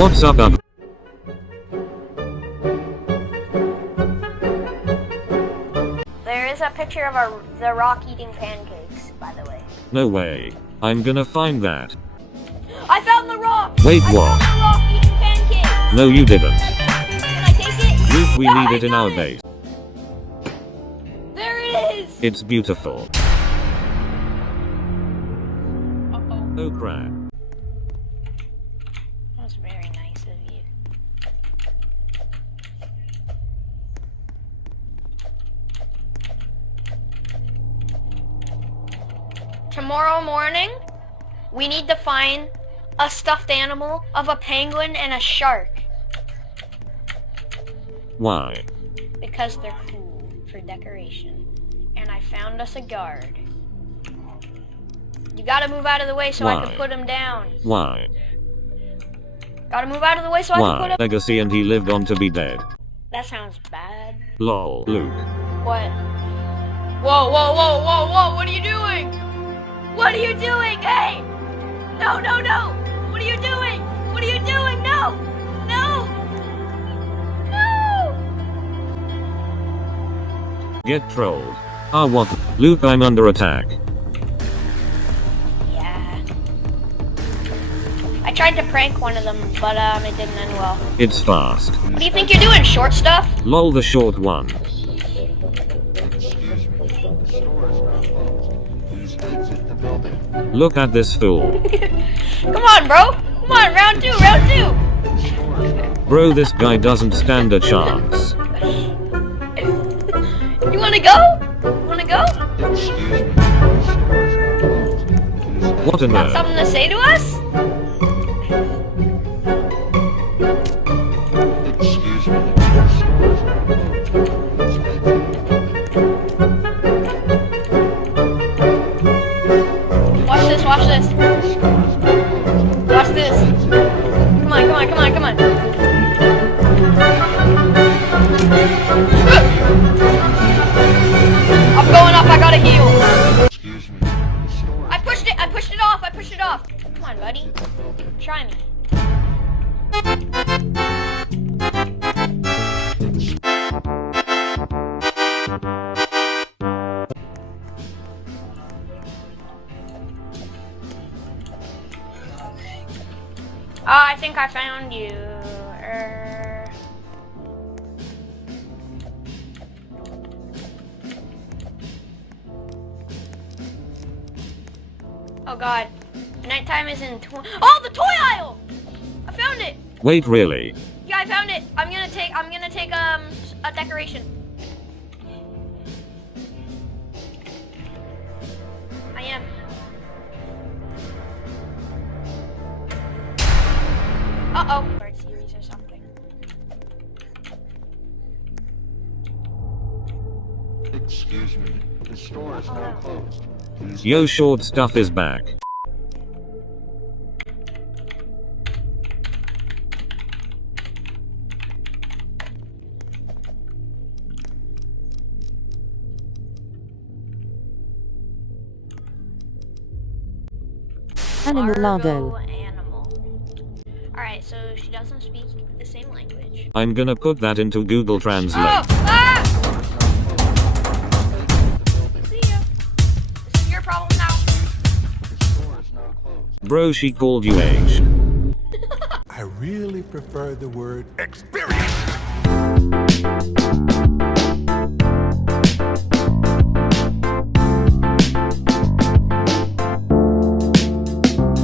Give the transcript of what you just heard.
What's up, There is a picture of the rock eating pancakes, by the way. No way. I'm gonna find that. I found the rock! Wait, I what? found the rock eating pancakes! No, you didn't. Can I take it? Luke, we No, need I it in got our it! base. There it is! It's beautiful. Uh-oh. Oh crap. That was very nice of you. Tomorrow morning, we need to find a stuffed animal of a penguin and a shark. Why? Because they're cool for decoration. And I found us a guard. You gotta move out of the way so I Why? can put him down. Why? Gotta move out of the way so I can Why? put him. Legacy and he lived on to be dead. That sounds bad. Lol. Luke. What? Whoa, whoa, whoa, whoa, whoa, what are you doing? What are you doing? Hey! No, no, no! What are you doing? What are you doing? No! No! No! Get trolled. Ah, what? Luke, I'm under attack. Yeah. I tried to prank one of them, but it didn't end well. It's fast. What do you think you're doing, short stuff? Lol, the short one. Look at this fool. Come on, bro! Come on, round two, round two! Bro, this guy doesn't stand a chance. You wanna go? Wanna go? What a Got nerd. something to say to us? Watch this, watch this. Watch this. Come on, come on, come on, come on. I'm going up, I gotta heal. I pushed it off, I pushed it off. Come on, buddy. Try me. I think I found you. Oh god. Nighttime is in oh, the toy aisle! I found it! Wait, really? Yeah, I found it. I'm gonna take a decoration. I am. Uh-oh. Bird series or something. Excuse me, the store is now closed. Please Yo, short stuff is back. Animal Largo. Animal. Alright, so she doesn't speak the same language. I'm gonna put that into Google Translate. Oh! Ah! See ya. This is your problem now. the store is now closed. Bro, she called you aged. I really prefer the word experience.